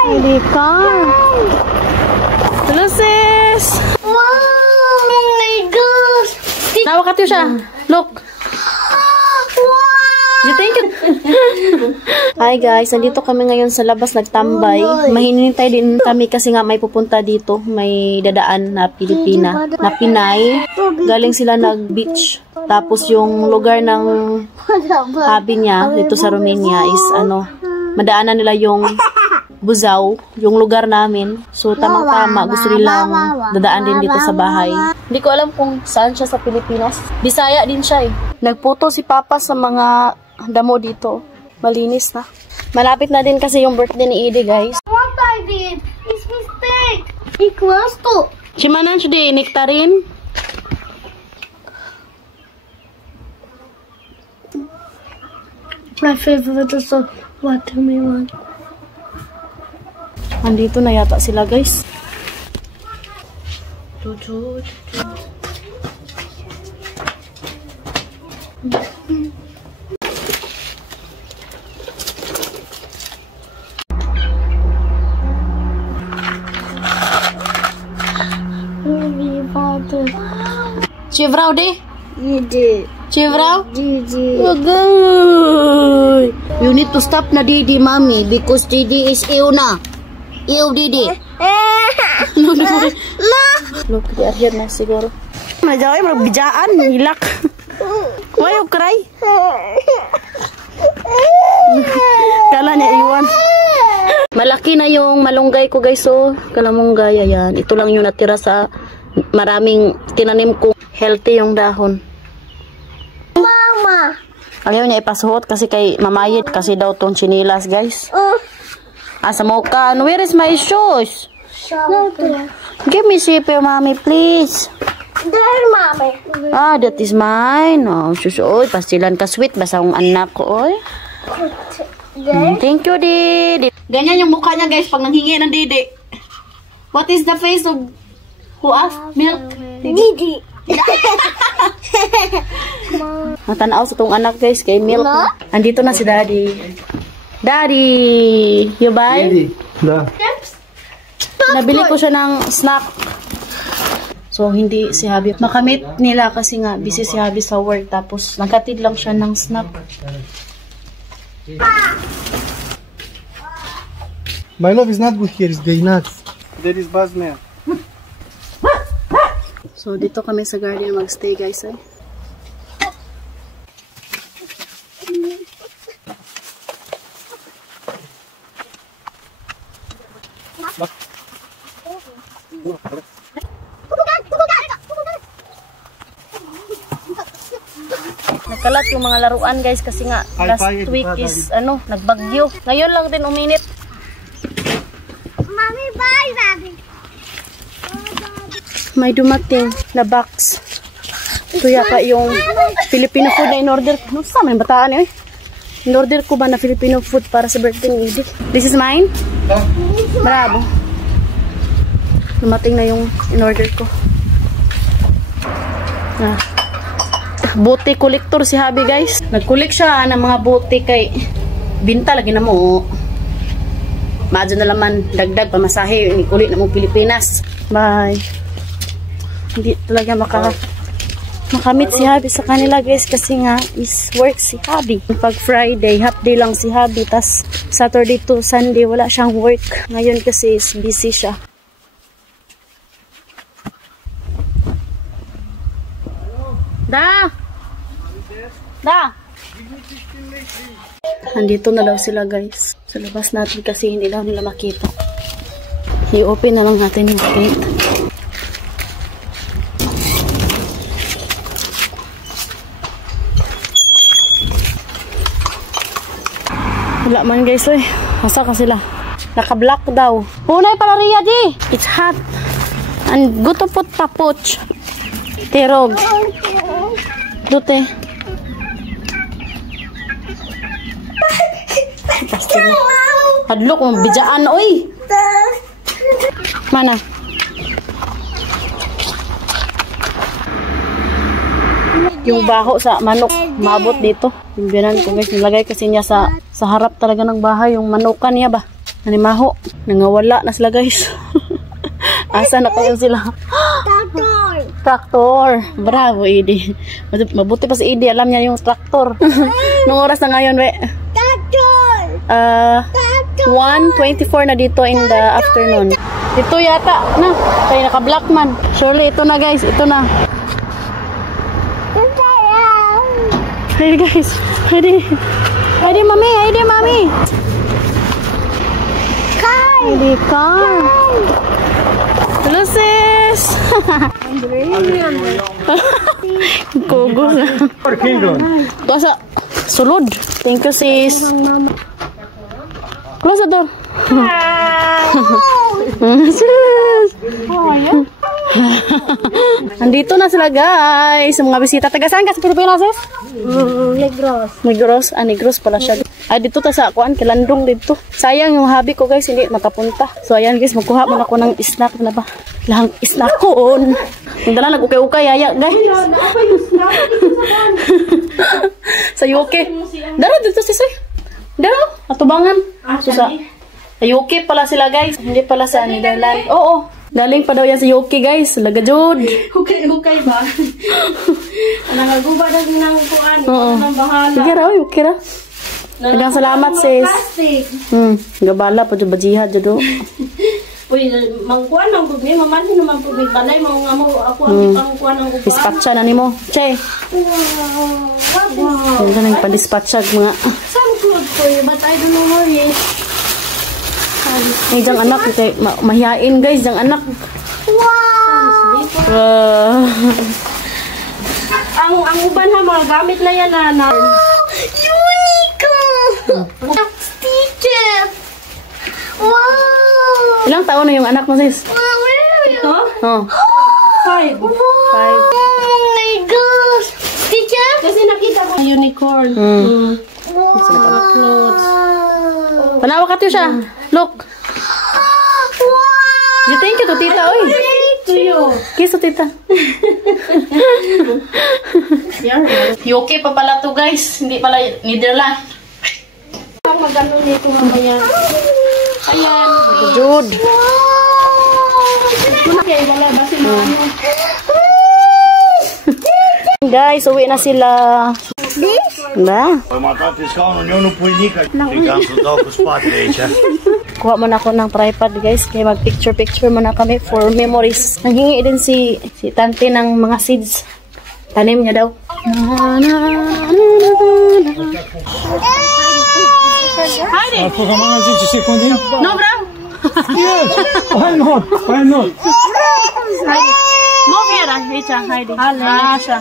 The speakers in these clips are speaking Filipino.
Hindi ka. Hello, sis. Wow! Oh my gosh! Nawa ka siya. Look. You think it? Hi guys, nandito kami ngayon sa labas nagtambay. Mahinintay din kami kasi nga may pupunta dito. May dadaan na Pilipina, na Pinay. Galing sila nag-beach. Tapos yung lugar ng hobby niya dito sa Romania is madaanan nila yung Buzău, yung lugar namin. So tamang-tama, gusto nilang dadaan din dito sa bahay. Hindi ko alam kung saan siya sa Pilipinas. Bisaya din siya eh. Nagputo si Papa sa mga damo dito. Malinis na. Malapit na din kasi yung birthday ni Edie, guys. What I did is mistake. Equals to. Chimanan siya di nektarin. My favorite is the watermelon. Andito na yata sila, guys. Chevrau di? Chevrau? Bagay. You need to stop na Didi, mommy, because Didi is ill na. Ill, Didi. Look, di akhir na siguro. Najaway, magbijaan, hilak. Why you cry? Kala niya iwan. Malaki na yung malunggay ko, guys. So, kalamunggay, ayan. Ito lang yung natira sa maraming tinanim ko. Healthy yung dahon. Mama. Ayaw niya ipasuot kasi kay mamayit kasi daw tong chinilas, guys. Asa mo ka? Where is my shoes? Give me zipper, mommy, please. There, mommy. Ah, that is mine. Oh, shoes. Oy, pastilan ka sweet. Basta akong anak ko, oy. Thank you, Didi. Ganyan yung mukha niya, guys, pag nanghingi ng Didi. What is the face of who asked milk? Didi. Natanaw sa tong anak, guys, kay milk. Andito na si Daddy. Daddy, you buy? Da. Nabili ko siya ng snack. So, hindi si Habi. Makamit nila kasi nga busy si Habi sa work. Tapos, nagkatid lang siya ng snack. My love is not good here, it's gay nuts. There is Basmer. So, dito kami sa garden magstay, guys, eh. Nagkalat yung mga laruan, guys, kasi nga last week is nagbagyo. Ngayon lang din uminit. Mommy, bye, Daddy. May dumating na box. Ito yata yung Filipino food na in-order ko. Ano sa may bataan eh? In-order ko ba na Filipino food para sa birthday ni Edith? This is mine? Bravo. Dumating na yung in-order ko. Buti collector si Habi, guys. Nag-collect siya ng mga buti kay binta lagi na mo. Madyo na laman dagdag pamasahe ni kulit na mo Pilipinas. Bye. Hindi talaga makamit si Habi sa kanila, guys, kasi nga is work si Habi. Pag Friday, half day lang si Habi, tas Saturday to Sunday wala siyang work. Ngayon kasi is busy siya. Andito na daw sila, guys. Sa labas natin kasi hindi daw nila makita. I-open na lang natin yung gate. Wala man, guys, eh. Asa ka sila? Naka-block daw. Punay pala Ria, di. It's hot. And go to put papuch. Tirog. Dute. Hadlok mo, bijaan, oy. Mana? Yung baho sa manok, mabot dito. Yung binan ko, guys, nilagay kasi niya sa harap talaga ng bahay, yung manukan niya ba. Nanimaho. Nangawala na sila guys. Asa na kayo sila? Traktor. Bravo, Edi. Mabuti pa si Edi. Alam niya yung traktor. Nung oras na ngayon, we? 1:24 na dito in the afternoon. Ito yata. Na. Tayo naka-black man. Surely, ito na guys. Ito na. Ready guys. Ready. Ready, mami. Ready, mami. Ready, car. Hello, sis. Kugos na. Basa, sulod. Thank you, sis. Close the door. Sis. Andito na sila, guys. Mga bisita. Taga saan ka sa Pilipinas, sis? Negros. Negros. Ah, Negros pala siya. Dito ta sa kuan, Kilandong dito. Sayang yung hobby ko guys, hindi makapunta. So ayan guys, magkuha muna ako ng snack na ba? Lahang snack ko on. Ang dala nag-ukay-ukay yaya guys. Sa UK. Dara dito si Soy. Dara, atubangan. So sa UK pala sila guys, hindi pala sa Netherlands. Oo. Galing pa daw yan sa UK guys, lagajod. Hukay ba? Nangaguba na din ng kuan, ng bahala. Sige raw, okay ra. Dagang salamat sis. Gabala pa jud bajihad jud do. Uy, mangkuan ang gubni, mamali naman po balay mo nga mo ako ang pangkuan ng gubni. Dispatcha na nimo. Che. Wow. Yan nang pa-dispatcha mga. Some good for you, but I don't know more yet. Ay, jang anak kay mahihain guys, jang anak. Wow. Ang uban ha mga gamit na yan na. Stitches! Wow! Ilang taon na yung anak mo, sis? Ito? Oh. 5. 5. Oh my gosh! Stitches? Kasi nakita ko unicorn. Clothes. Panawa ka tiyo siya. Look. You thank you to tita, oy. To you. Kiss to tita. UK pa pala to guys. Hindi pala Netherlands. Magano nito mamaya. Ayan. Jude. Okay, wala ba si Mano? Guys, uwi na sila. Ba? Kuha mo na ako ng tripod guys. Kaya mag-picture-picture muna kami for memories. Nanghingi din si tante ng mga seeds. Tanim niya daw. No, bro. Yes. Why not? Why not? Mo Vera, Hecha, Heidi. Asha.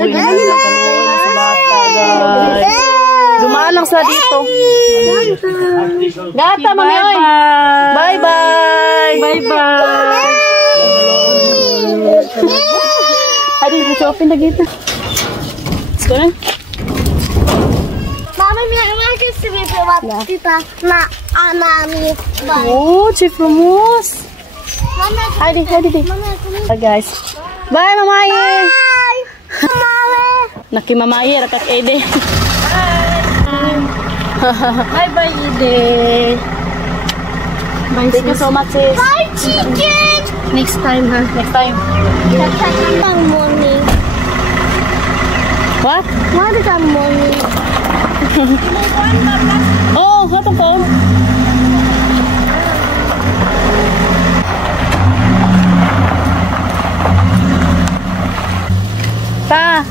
Uy, nagkakaluan na sa bata, guys. Dumaan lang sila dito. Gata, mami, oy. Bye-bye. Bye-bye. Heidi, let's open the gate. Let's go na. Mama, may gusto mo tita na anami. Oh, Chief Ramos. Heidi. Guys. Bye, Mamaye. Bye. Naki Mamaye, rakat Ede. Bye, Ide. Thank you so much, sis. Bye, chicken. Next time, ha? Next time. Morning. What? What is that morning? Oh, what the phone? Pa.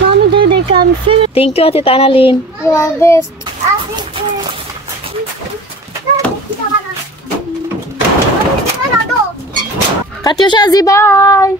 Mommy, they can feel Thank you, Ate Annalyn. you are best. Katyusha, bye.